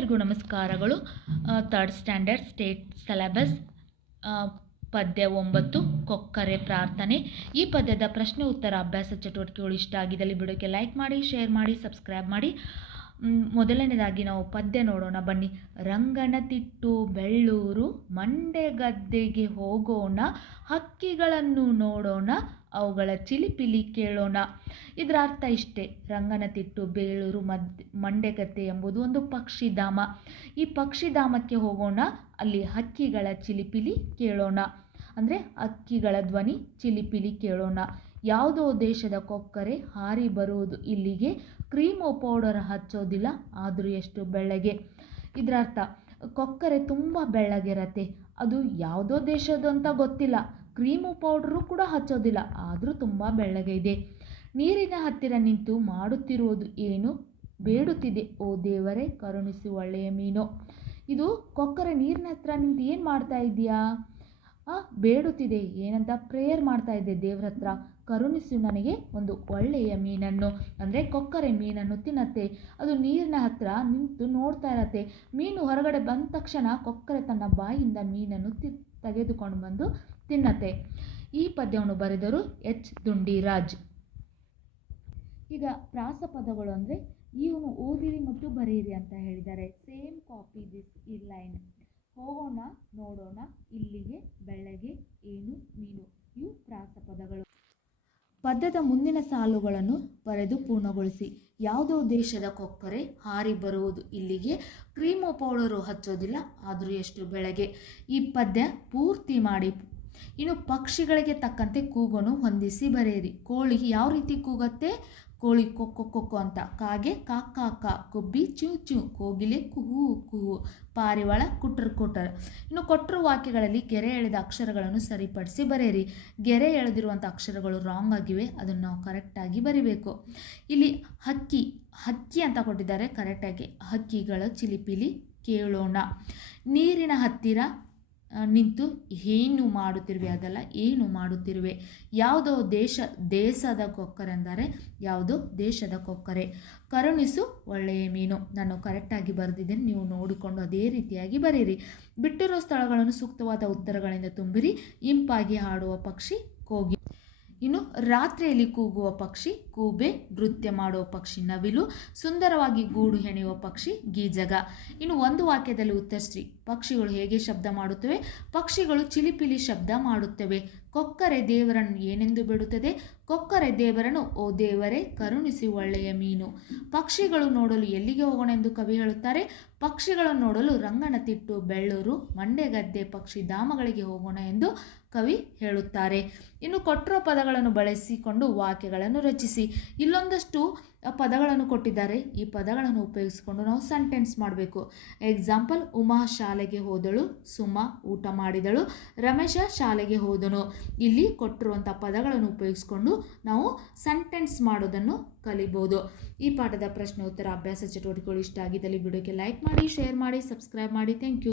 ಎಲ್ಲರಿಗೂ ನಮಸ್ಕಾರಗಳು. Third standard state syllabus ಪದ್ಯ ಒಂಬತ್ತು, ಕೊಕ್ಕರೆ ಪ್ರಾರ್ಥನೆ. ಈ ಪದ್ಯದ ಪ್ರಶ್ನೆ ಉತ್ತರ ಅಭ್ಯಾಸ ಚಟುವಟಿಕೆಗಳು ಇಷ್ಟ ಆಗಿದ್ದಲ್ಲಿ ವಿಡಿಯೋಕ್ಕೆ ಲೈಕ್ ಮಾಡಿ ಶೇರ್ ಮಾಡಿ ಸಬ್ಸ್ಕ್ರೈಬ್ ಮಾಡಿ. ಮೊದಲನೇದಾಗಿ ನಾವು ಪದ್ಯ ನೋಡೋಣ. ಬನ್ನಿ. ರಂಗನತಿಟ್ಟು ಬೆಳ್ಳೂರು ಮಂಡೆಗದ್ದೆಗೆ ಹೋಗೋಣ, ಹಕ್ಕಿಗಳನ್ನು ನೋಡೋಣ, ಅವುಗಳ ಚಿಲಿಪಿಲಿ ಕೇಳೋಣ. ಇದರ ಅರ್ಥ ಇಷ್ಟೇ. ರಂಗನತಿಟ್ಟು ಬೇಳೂರು ಮದ್ ಮಂಡೆಗದ್ದೆ ಎಂಬುದು ಒಂದು ಪಕ್ಷಿಧಾಮ. ಈ ಪಕ್ಷಿಧಾಮಕ್ಕೆ ಹೋಗೋಣ, ಅಲ್ಲಿ ಹಕ್ಕಿಗಳ ಚಿಲಿಪಿಲಿ ಕೇಳೋಣ. ಅಂದರೆ ಹಕ್ಕಿಗಳ ಧ್ವನಿ ಚಿಲಿಪಿಲಿ ಕೇಳೋಣ. ಯಾವುದೋ ದೇಶದ ಕೊಕ್ಕರೆ ಹಾರಿ ಬರುವುದು ಇಲ್ಲಿಗೆ. ಕ್ರೀಮು ಪೌಡರ್ ಹಚ್ಚೋದಿಲ್ಲ, ಆದರೂ ಎಷ್ಟು ಬೆಳ್ಳಗೆ. ಇದರ ಅರ್ಥ ಕೊಕ್ಕರೆ ತುಂಬ ಬೆಳ್ಳಗಿರತ್ತೆ ಅದು ಯಾವುದೋ ದೇಶದ ಅಂತ ಗೊತ್ತಿಲ್ಲ. ಕ್ರೀಮು ಪೌಡ್ರು ಕೂಡ ಹಚ್ಚೋದಿಲ್ಲ, ಆದರೂ ತುಂಬ ಬೆಳ್ಳಗೆ ಇದೆ. ನೀರಿನ ಹತ್ತಿರ ನಿಂತು ಮಾಡುತ್ತಿರುವುದು ಏನು? ಬೇಡುತ್ತಿದೆ. ಓ ದೇವರೇ, ಕರುಣಿಸಿ ಒಳ್ಳೆಯ ಮೀನು. ಇದು ಕೊಕ್ಕರೆ ನೀರಿನ ಹತ್ರ ನಿಂತು ಏನು ಮಾಡ್ತಾ ಇದೆಯಾ ಬೇಡುತ್ತಿದೆ. ಏನಂತ ಪ್ರೇಯರ್ ಮಾಡ್ತಾ ಇದೆ ದೇವ್ರ ಹತ್ರ ಕರುಣಿಸು ನನಗೆ ಒಂದು ಒಳ್ಳೆಯ ಮೀನನ್ನು. ಅಂದರೆ ಕೊಕ್ಕರೆ ಮೀನನ್ನು ತಿನ್ನತ್ತೆ. ಅದು ನೀರಿನ ಹತ್ರ ನಿಂತು ನೋಡ್ತಾ ಇರತ್ತೆ. ಮೀನು ಹೊರಗಡೆ ಬಂದ ತಕ್ಷಣ ಕೊಕ್ಕರೆ ತನ್ನ ಬಾಯಿಂದ ಮೀನನ್ನು ತಿ, ತೆಗೆದುಕೊಂಡು ಬಂದು ತಿನ್ನತ್ತೆ. ಈ ಪದ್ಯವನ್ನು ಬರೆದರು ಎಚ್. ದುಂಡಿರಾಜ್. ಈಗ ಪ್ರಾಸ ಪದಗಳು ಅಂದರೆ ಇವನು ಓದಿರಿ ಮತ್ತು ಬರೆಯಿರಿ ಅಂತ ಹೇಳಿದ್ದಾರೆ. ಸೇಮ್ ಕಾಪಿ ದಿಸ್ ಈ ಲೈನ್ ಹೋಗೋಣ, ನೋಡೋಣ, ಇಲ್ಲಿಗೆ, ಬೆಳಗ್ಗೆ, ಏನು, ಮೀನು, ಇವು ಪ್ರಾಸ ಪದಗಳು. ಪದ್ಯದ ಮುಂದಿನ ಸಾಲುಗಳನ್ನು ಬರೆದು ಪೂರ್ಣಗೊಳಿಸಿ. ಯಾವುದೋ ದೇಶದ ಕೊಕ್ಕರೆ ಹಾರಿ ಬರುವುದು ಇಲ್ಲಿಗೆ. ಕ್ರೀಮೋ ಪೌಡರು ಹಚ್ಚೋದಿಲ್ಲ, ಆದರೂ ಎಷ್ಟು ಬೆಳಗ್ಗೆ. ಈ ಪದ್ಯ ಪೂರ್ತಿ ಮಾಡಿ ಇನ್ನು ಪಕ್ಷಿಗಳಿಗೆ ತಕ್ಕಂತೆ ಕೂಗೋನು ಹೊಂದಿಸಿ ಬರೆಯಿರಿ. ಕೋಳಿ ಯಾವ ರೀತಿ ಕೂಗತ್ತೆ? ಕೋಳಿ ಕೊಕ್ಕೊ ಕೊಕ್ಕೊ ಅಂತ. ಕಾಗೆ ಕಾ ಕಾ ಗುಬ್ಬಿ ಚೂ ಚೂ, ಕೋಗಿಲೆ ಕುಹು ಕುಹು ಪಾರಿವಾಳ, ಕುಟ್ರ್, ಕುಟರ್. ಇನ್ನು ಕೊಟ್ಟರು ವಾಕ್ಯಗಳಲ್ಲಿ ಗೆರೆ ಎಳೆದ ಅಕ್ಷರಗಳನ್ನು ಸರಿಪಡಿಸಿ ಬರೆಯಿರಿ. ಗೆರೆ ಎಳೆದಿರುವಂಥ ಅಕ್ಷರಗಳು ರಾಂಗ್ ಆಗಿವೆ, ಅದನ್ನು ನಾವು ಕರೆಕ್ಟಾಗಿ ಬರಿಬೇಕು. ಇಲ್ಲಿ ಹಕ್ಕಿ ಹಕ್ಕಿ ಅಂತ ಕೊಟ್ಟಿದ್ದಾರೆ ಕರೆಕ್ಟಾಗಿ ಹಕ್ಕಿಗಳ, ಚಿಲಿಪಿಲಿ, ಕೇಳೋಣ. ನೀರಿನ ಹತ್ತಿರ ನಿಂತು ಏನು ಮಾಡುತ್ತಿರುವೆ? ಅದಲ್ಲ, ಏನು ಮಾಡುತ್ತಿರುವೆ? ಯಾವುದೋ ದೇಶ, ದೇಶದ ಕೊಕ್ಕರೆ ಅಂದರೆ ಯಾವುದೋ ದೇಶದ ಕೊಕ್ಕರೆ. ಕರುಣಿಸು ಒಳ್ಳೆಯ ಮೀನು. ನಾನು ಕರೆಕ್ಟಾಗಿ ಬರೆದಿದ್ದೇನೆ. ನೀವು ನೋಡಿಕೊಂಡು ಅದೇ ರೀತಿಯಾಗಿ ಬರೀರಿ. ಬಿಟ್ಟಿರೋ ಸ್ಥಳಗಳನ್ನು ಸೂಕ್ತವಾದ ಉತ್ತರಗಳಿಂದ ತುಂಬಿರಿ. ಇಂಪಾಗಿ ಹಾಡುವ ಪಕ್ಷಿ ಕೋಗಿ. ಇನ್ನು ರಾತ್ರಿಯಲ್ಲಿ ಕೂಗುವ ಪಕ್ಷಿ ಕೂಬೆ, ನೃತ್ಯ ಮಾಡುವ ಪಕ್ಷಿ ನವಿಲು, ಸುಂದರವಾಗಿ ಗೂಡು ಹೆಣೆಯುವ ಪಕ್ಷಿ ಗೀಜಗ. ಇನ್ನು ಒಂದು ವಾಕ್ಯದಲ್ಲಿ ಉತ್ತರಿಸಿ ಪಕ್ಷಿಗಳು ಹೇಗೆ ಶಬ್ದ ಮಾಡುತ್ತವೆ? ಪಕ್ಷಿಗಳು ಚಿಲಿಪಿಲಿ ಶಬ್ದ ಮಾಡುತ್ತವೆ. ಕೊಕ್ಕರೆ ದೇವರನ್ನು ಏನೆಂದು ಬಿಡುತ್ತದೆ? ಕೊಕ್ಕರೆ ದೇವರನು ಓ ದೇವರೇ, ಕರುಣಿಸಿ ಒಳ್ಳೆಯ ಮೀನು. ಪಕ್ಷಿಗಳು ನೋಡಲು ಎಲ್ಲಿಗೆ ಹೋಗೋಣ ಎಂದು ಕವಿ ಹೇಳುತ್ತಾರೆ, ಪಕ್ಷಿಗಳನ್ನು ನೋಡಲು ರಂಗನತಿಟ್ಟು ಬೆಳ್ಳೂರು ಮಂಡೆಗದ್ದೆ ಪಕ್ಷಿ ಧಾಮಗಳಿಗೆ ಹೋಗೋಣ ಎಂದು ಕವಿ ಹೇಳುತ್ತಾರೆ. ಇನ್ನು ಕೊಟ್ಟಿರೋ ಪದಗಳನ್ನು ಬಳಸಿಕೊಂಡು ವಾಕ್ಯಗಳನ್ನು ರಚಿಸಿ. ಇಲ್ಲೊಂದಷ್ಟು ಪದಗಳನ್ನು ಕೊಟ್ಟಿದ್ದಾರೆ. ಈ ಪದಗಳನ್ನು ಉಪಯೋಗಿಸಿಕೊಂಡು ನಾವು ಸೆಂಟೆನ್ಸ್ ಮಾಡಬೇಕು. ಎಕ್ಸಾಂಪಲ್ ಉಮಾ ಶಾಲೆಗೆ ಹೋದಳು, ಸುಮಾ ಊಟ ಮಾಡಿದಳು, ರಮೇಶ ಶಾಲೆಗೆ ಹೋದನು. ಇಲ್ಲಿ ಕೊಟ್ಟಿರುವಂಥ ಪದಗಳನ್ನು ಉಪಯೋಗಿಸಿಕೊಂಡು ನಾವು ಸೆಂಟೆನ್ಸ್ ಮಾಡೋದನ್ನು ಕಲಿಬೋದು. ಈ ಪಾಠದ ಪ್ರಶ್ನೋತ್ತರ ಅಭ್ಯಾಸ ಚಟುವಟಿಕೆಗಳು ಇಷ್ಟ ಆಗಿದ್ದಲ್ಲಿ ವಿಡಿಯೋಕ್ಕೆ ಲೈಕ್ ಮಾಡಿ ಶೇರ್ ಮಾಡಿ ಸಬ್ಸ್ಕ್ರೈಬ್ ಮಾಡಿ. Thank you